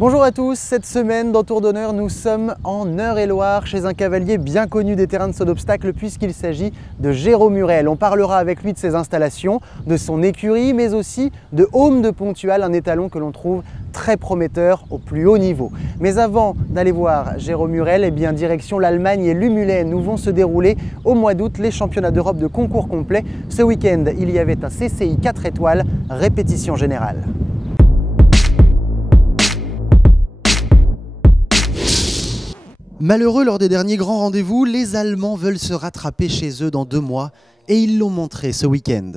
Bonjour à tous, cette semaine dans Tour d'Honneur, nous sommes en Eure-et-Loire chez un cavalier bien connu des terrains de saut d'obstacle puisqu'il s'agit de Jérôme Murel. On parlera avec lui de ses installations, de son écurie, mais aussi de Home de Pontual, un étalon que l'on trouve très prometteur au plus haut niveau. Mais avant d'aller voir Jérôme Murel, direction l'Allemagne et Lumülen où vont se dérouler au mois d'août les championnats d'Europe de concours complet. Ce week-end, il y avait un CCI 4 étoiles, répétition générale. Malheureux lors des derniers grands rendez-vous, les Allemands veulent se rattraper chez eux dans 2 mois et ils l'ont montré ce week-end.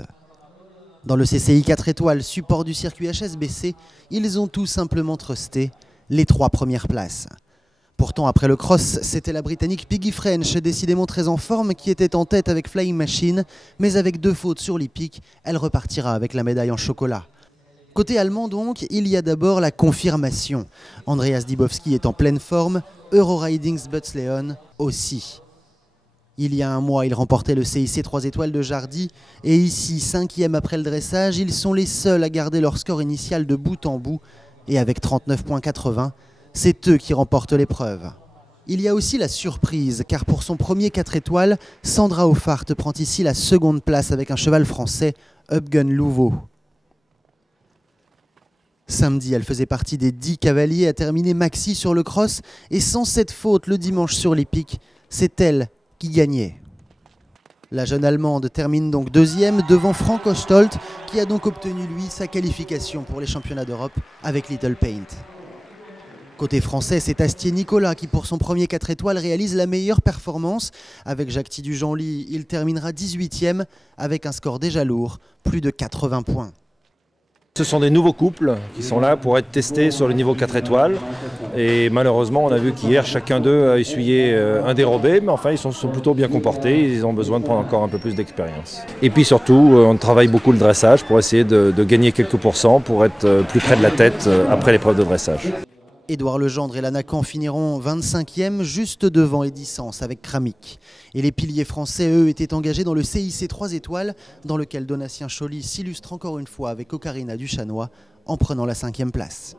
Dans le CCI 4 étoiles, support du circuit HSBC, ils ont tout simplement trusté les 3 premières places. Pourtant, après le cross, c'était la Britannique Piggy French, décidément très en forme, qui était en tête avec Flying Machine, mais avec 2 fautes sur l'hippique, elle repartira avec la médaille en chocolat. Côté allemand donc, il y a d'abord la confirmation. Andreas Dibowski est en pleine forme, Euroridings Butzleon aussi. Il y a 1 mois, il remportait le CIC 3 étoiles de Jardy et ici, 5e après le dressage, ils sont les seuls à garder leur score initial de bout en bout et avec 39,80, c'est eux qui remportent l'épreuve. Il y a aussi la surprise car pour son premier 4 étoiles, Sandra Hoffart prend ici la 2e place avec un cheval français, Upgun Louveau. Samedi, elle faisait partie des 10 cavaliers à terminer maxi sur le cross et sans cette faute le dimanche sur l'hippique, c'est elle qui gagnait. La jeune Allemande termine donc 2e devant Frank Ostolt qui a donc obtenu lui sa qualification pour les championnats d'Europe avec Little Paint. Côté français, c'est Astier Nicolas qui pour son premier 4 étoiles réalise la meilleure performance. Avec Jacques Tidu-Genlis, il terminera 18e avec un score déjà lourd, plus de 80 points. Ce sont des nouveaux couples qui sont là pour être testés sur le niveau 4 étoiles et malheureusement on a vu qu'hier chacun d'eux a essuyé un dérobé, mais enfin ils sont plutôt bien comportés, ils ont besoin de prendre encore un peu plus d'expérience. Et puis surtout on travaille beaucoup le dressage pour essayer de gagner quelques pourcents pour être plus près de la tête après l'épreuve de dressage. Édouard Legendre et Lanacan finiront 25e juste devant Eddy Sens avec Kramik. Et les piliers français, eux, étaient engagés dans le CIC 3 étoiles, dans lequel Donatien Choly s'illustre encore une fois avec Ocarina Duchanois en prenant la 5e place.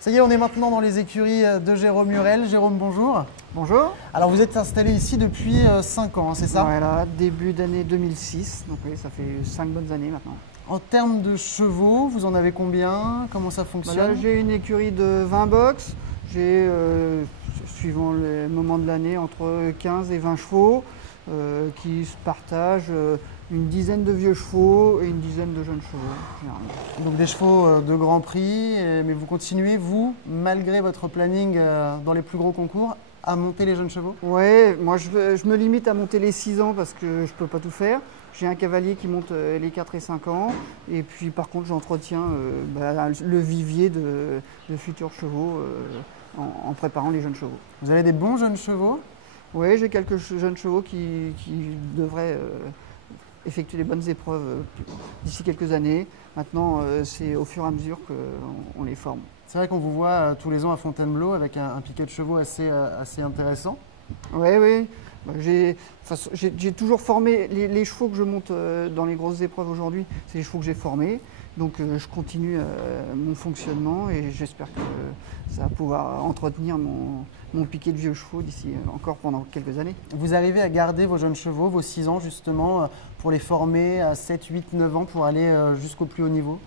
Ça y est, on est maintenant dans les écuries de Jérôme Murel. Jérôme, bonjour. Bonjour. Alors vous êtes installé ici depuis 5 ans, c'est ça? Voilà, début d'année 2006, donc oui, ça fait 5 bonnes années maintenant. En termes de chevaux, vous en avez combien? Comment ça fonctionne? Là, j'ai une écurie de 20 box. J'ai, suivant les moments de l'année, entre 15 et 20 chevaux qui se partagent une dizaine de vieux chevaux et une dizaine de jeunes chevaux, généralement. Donc des chevaux de Grand Prix, mais vous continuez, vous, malgré votre planning dans les plus gros concours, à monter les jeunes chevaux? Oui, moi je me limite à monter les 6 ans parce que je ne peux pas tout faire. J'ai un cavalier qui monte les 4 et 5 ans et puis par contre j'entretiens le vivier de futurs chevaux en préparant les jeunes chevaux. Vous avez des bons jeunes chevaux? Oui, j'ai quelques jeunes chevaux qui devraient effectuer les bonnes épreuves d'ici quelques années. Maintenant, c'est au fur et à mesure qu'on les forme. C'est vrai qu'on vous voit tous les ans à Fontainebleau avec un piquet de chevaux assez intéressant. Oui, oui. J'ai toujours formé les chevaux que je monte dans les grosses épreuves aujourd'hui, c'est les chevaux que j'ai formés. Donc je continue mon fonctionnement et j'espère que ça va pouvoir entretenir mon piquet de vieux chevaux d'ici encore pendant quelques années. Vous arrivez à garder vos jeunes chevaux, vos 6 ans justement, pour les former à 7, 8, 9 ans pour aller jusqu'au plus haut niveau?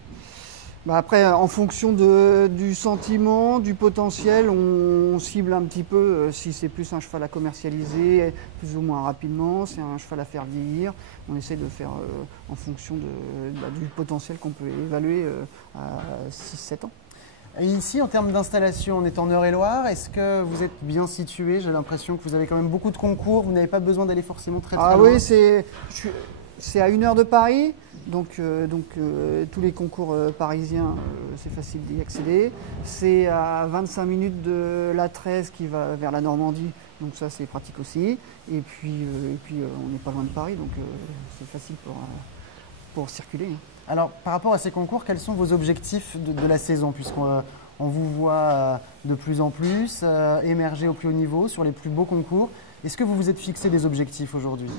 Après, en fonction du sentiment, du potentiel, on cible un petit peu si c'est plus un cheval à commercialiser, plus ou moins rapidement, c'est un cheval à faire vieillir. On essaie de faire en fonction du potentiel qu'on peut évaluer à 6-7 ans. Et ici, en termes d'installation, on est en Eure-et-Loire. Est-ce que vous êtes bien situé? J'ai l'impression que vous avez quand même beaucoup de concours. Vous n'avez pas besoin d'aller forcément très loin. Oui, c'est à 1 heure de Paris. Donc tous les concours parisiens, c'est facile d'y accéder. C'est à 25 minutes de la 13 qui va vers la Normandie, donc ça c'est pratique aussi. Et puis on n'est pas loin de Paris, donc c'est facile pour circuler. Alors par rapport à ces concours, quels sont vos objectifs de la saison, puisqu'on vous voit de plus en plus émerger au plus haut niveau sur les plus beaux concours? Est-ce que vous vous êtes fixé des objectifs aujourd'hui?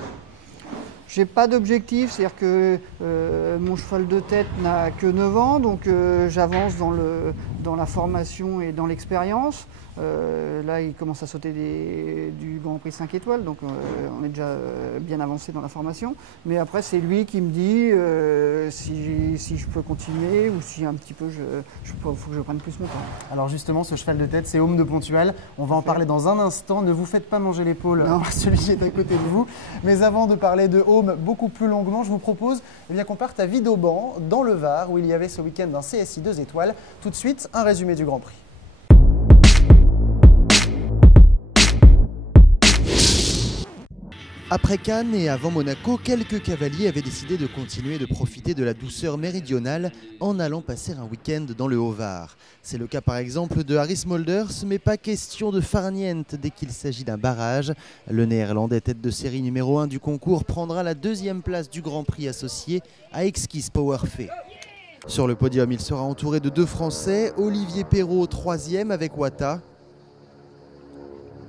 J'ai pas d'objectif, c'est-à-dire que mon cheval de tête n'a que 9 ans, donc j'avance dans la formation et dans l'expérience. Là, il commence à sauter du Grand Prix 5 étoiles, donc on est déjà bien avancé dans la formation. Mais après, c'est lui qui me dit si je peux continuer ou si un petit peu, faut que je prenne plus mon temps. Alors justement, ce cheval de tête, c'est Homme de Pontual. On va en parler dans un instant. Ne vous faites pas manger l'épaule à celui qui est à côté de vous. Mais avant de parler de Homme beaucoup plus longuement, je vous propose qu'on parte à Vidauban, dans le Var, où il y avait ce week-end un CSI 2 étoiles. Tout de suite, un résumé du Grand Prix. Après Cannes et avant Monaco, quelques cavaliers avaient décidé de continuer de profiter de la douceur méridionale en allant passer un week-end dans le Haut-Var. C'est le cas par exemple de Harris Molders, mais pas question de farniente dès qu'il s'agit d'un barrage. Le Néerlandais tête de série numéro 1 du concours prendra la 2e place du Grand Prix associé à Exquise Powerfait. Sur le podium, il sera entouré de 2 Français, Olivier Perrault 3e avec Wata,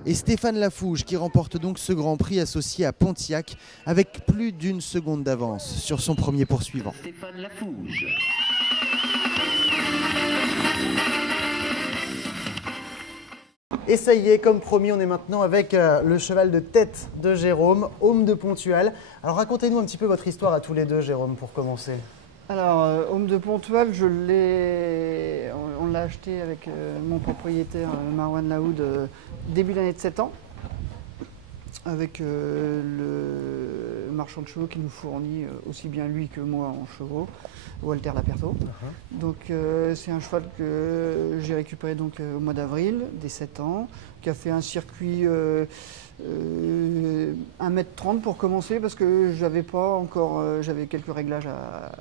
et Stéphane Lafouge qui remporte donc ce Grand Prix associé à Pontiac avec plus d'1 seconde d'avance sur son premier poursuivant. Stéphane Lafouge. Et ça y est, comme promis, on est maintenant avec le cheval de tête de Jérôme, Homme de Pontual. Alors racontez-nous un petit peu votre histoire à tous les deux, Jérôme, pour commencer. Alors, Homme de Pontual, on l'a acheté avec mon propriétaire Marwan Laoud début d'année de 7 ans, avec le marchand de chevaux qui nous fournit aussi bien lui que moi en chevaux, Walter Laperto. Donc c'est un cheval que j'ai récupéré donc, au mois d'avril, des 7 ans, qui a fait un circuit 1,30 m pour commencer parce que j'avais quelques réglages à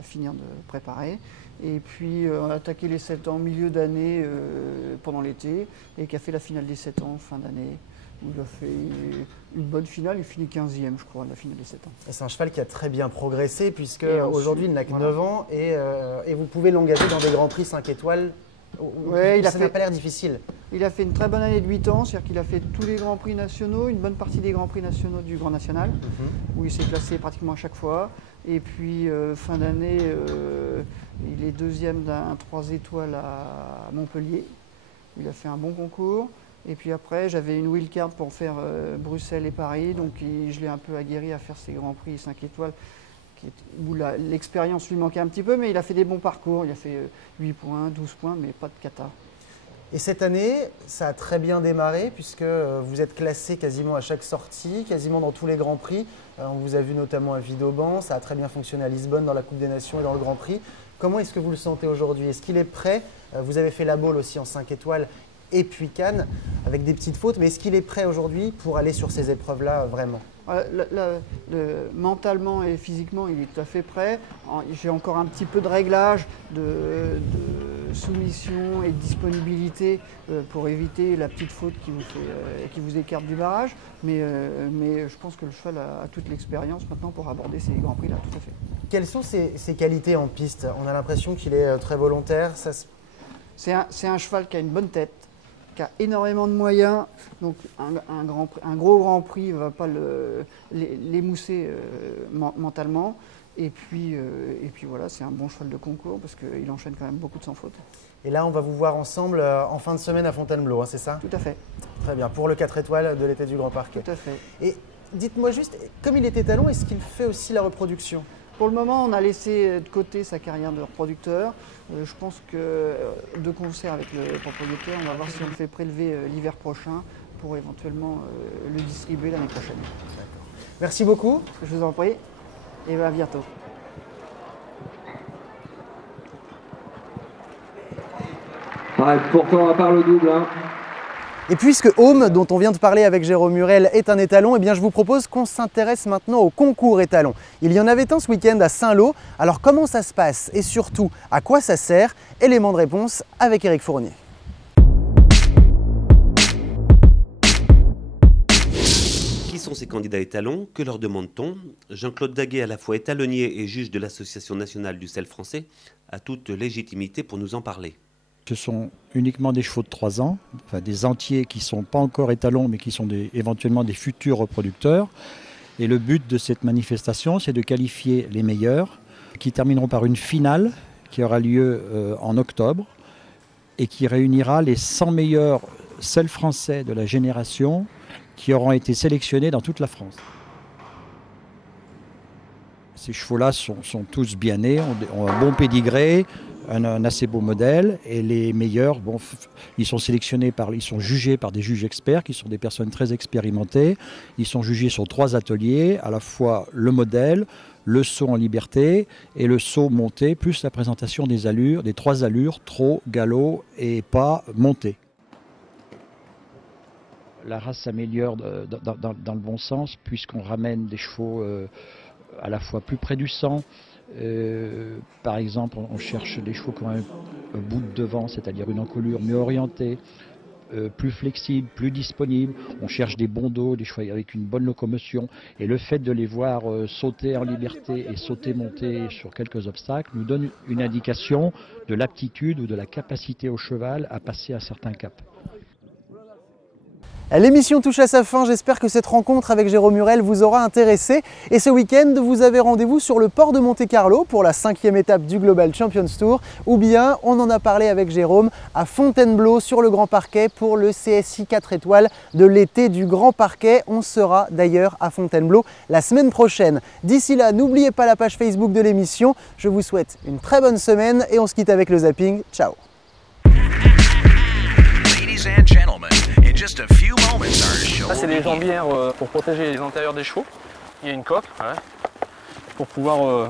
finir de préparer. Et puis on a attaqué les 7 ans milieu d'année pendant l'été et qui a fait la finale des 7 ans fin d'année. Où il a fait une bonne finale, il finit 15e je crois, la finale des 7 ans. C'est un cheval qui a très bien progressé puisque aujourd'hui il n'a que 9 ans et vous pouvez l'engager dans des Grands Prix 5 étoiles. Ça n'a pas l'air difficile. Il a fait une très bonne année de 8 ans, c'est-à-dire qu'il a fait tous les Grands Prix nationaux, une bonne partie des Grands Prix nationaux du Grand National, où il s'est classé pratiquement à chaque fois. Et puis fin d'année, il est 2e d'un 3 étoiles à Montpellier. Il a fait un bon concours. Et puis après, j'avais une wildcard pour faire Bruxelles et Paris, donc je l'ai un peu aguerri à faire ces Grands Prix 5 étoiles, où l'expérience lui manquait un petit peu, mais il a fait des bons parcours. Il a fait 8 points, 12 points, mais pas de cata. Et cette année, ça a très bien démarré puisque vous êtes classé quasiment à chaque sortie, quasiment dans tous les Grands Prix. On vous a vu notamment à Vidauban, ça a très bien fonctionné à Lisbonne dans la Coupe des Nations et dans le Grand Prix. Comment est-ce que vous le sentez aujourd'hui? Est-ce qu'il est prêt? Vous avez fait la Baule aussi en 5 étoiles et puis Cannes avec des petites fautes, mais est-ce qu'il est prêt aujourd'hui pour aller sur ces épreuves-là vraiment? Mentalement et physiquement, il est tout à fait prêt. J'ai encore un petit peu de réglage, de soumission et de disponibilité pour éviter la petite faute qui vous écarte du barrage. Mais je pense que le cheval a toute l'expérience maintenant pour aborder ces Grands Prix-là, tout à fait. Quelles sont ses qualités en piste? On a l'impression qu'il est très volontaire. C'est un cheval qui a une bonne tête, qui a énormément de moyens, donc un gros Grand Prix ne va pas l'émousser mentalement. Et puis voilà, c'est un bon cheval de concours parce qu'il enchaîne quand même beaucoup de sans faute. Et là, on va vous voir ensemble en fin de semaine à Fontainebleau, hein, c'est ça? Tout à fait. Très bien, pour le 4 étoiles de l'été du Grand Parc. Tout à fait. Et dites-moi juste, comme il est étalon, est-ce qu'il fait aussi la reproduction? Pour le moment, on a laissé de côté sa carrière de reproducteur. Je pense que de concert avec le propriétaire, on va voir si on le fait prélever l'hiver prochain pour éventuellement le distribuer l'année prochaine. D'accord. Merci beaucoup. Je vous en prie et à bientôt. Ouais, pourtant, à part le double, hein. Et puisque Homme, dont on vient de parler avec Jérôme Murel, est un étalon, eh bien je vous propose qu'on s'intéresse maintenant au concours étalon. Il y en avait un ce week-end à Saint-Lô. Alors comment ça se passe et surtout à quoi ça sert? Élément de réponse avec Éric Fournier. Qui sont ces candidats étalons? Que leur demande-t-on? Jean-Claude Daguet, à la fois étalonnier et juge de l'Association nationale du sel français, a toute légitimité pour nous en parler. Ce sont uniquement des chevaux de 3 ans, enfin des entiers qui ne sont pas encore étalons mais qui sont éventuellement des futurs reproducteurs. Et le but de cette manifestation, c'est de qualifier les meilleurs, qui termineront par une finale qui aura lieu en octobre et qui réunira les 100 meilleurs selles français de la génération qui auront été sélectionnés dans toute la France. Ces chevaux-là sont tous bien nés, ont un bon pédigré, un assez beau modèle, et les meilleurs, bon, ils sont sélectionnés ils sont jugés par des juges experts qui sont des personnes très expérimentées. Ils sont jugés sur 3 ateliers, à la fois le modèle, le saut en liberté et le saut monté, plus la présentation des allures, des 3 allures, trot, galop et pas monté. La race s'améliore dans le bon sens puisqu'on ramène des chevaux à la fois plus près du sang. Par exemple, on cherche des chevaux qui ont un bout de devant, c'est-à-dire une encolure mieux orientée, plus flexible, plus disponible. On cherche des bons dos, des chevaux avec une bonne locomotion. Et le fait de les voir sauter en liberté et sauter, monter sur quelques obstacles nous donne une indication de l'aptitude ou de la capacité au cheval à passer à certains caps. L'émission touche à sa fin, j'espère que cette rencontre avec Jérôme Hurel vous aura intéressé. Et ce week-end, vous avez rendez-vous sur le port de Monte-Carlo pour la 5e étape du Global Champions Tour. Ou bien, on en a parlé avec Jérôme, à Fontainebleau sur le Grand Parquet pour le CSI 4 étoiles de l'été du Grand Parquet. On sera d'ailleurs à Fontainebleau la semaine prochaine. D'ici là, n'oubliez pas la page Facebook de l'émission. Je vous souhaite une très bonne semaine et on se quitte avec le zapping. Ciao. Là, c'est des jambières pour protéger les antérieurs des chevaux. Il y a une coque pour pouvoir,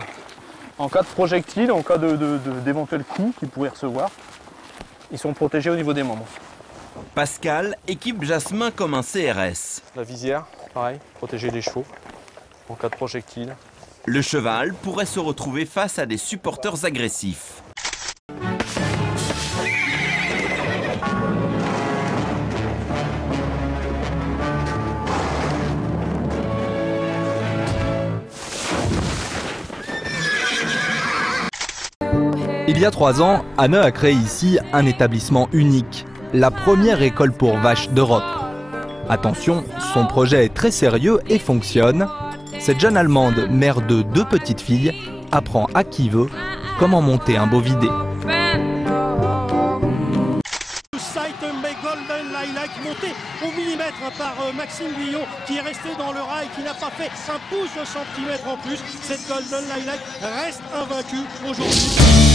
en cas de projectile, en cas d'éventuel coup qu'ils pourraient recevoir, ils sont protégés au niveau des membres. Pascal équipe Jasmin comme un CRS. La visière, pareil, protéger les chevaux en cas de projectile. Le cheval pourrait se retrouver face à des supporters agressifs. Il y a 3 ans, Anne a créé ici un établissement unique, la première école pour vaches d'Europe. Attention, son projet est très sérieux et fonctionne. Cette jeune Allemande, mère de 2 petites filles, apprend à qui veut comment monter un bovidé. Golden Lilac monté au millimètre par Maxime Guillon qui est resté dans le rail, qui n'a pas fait un pouce de centimètre en plus. Cette Golden Lilac reste invaincue aujourd'hui.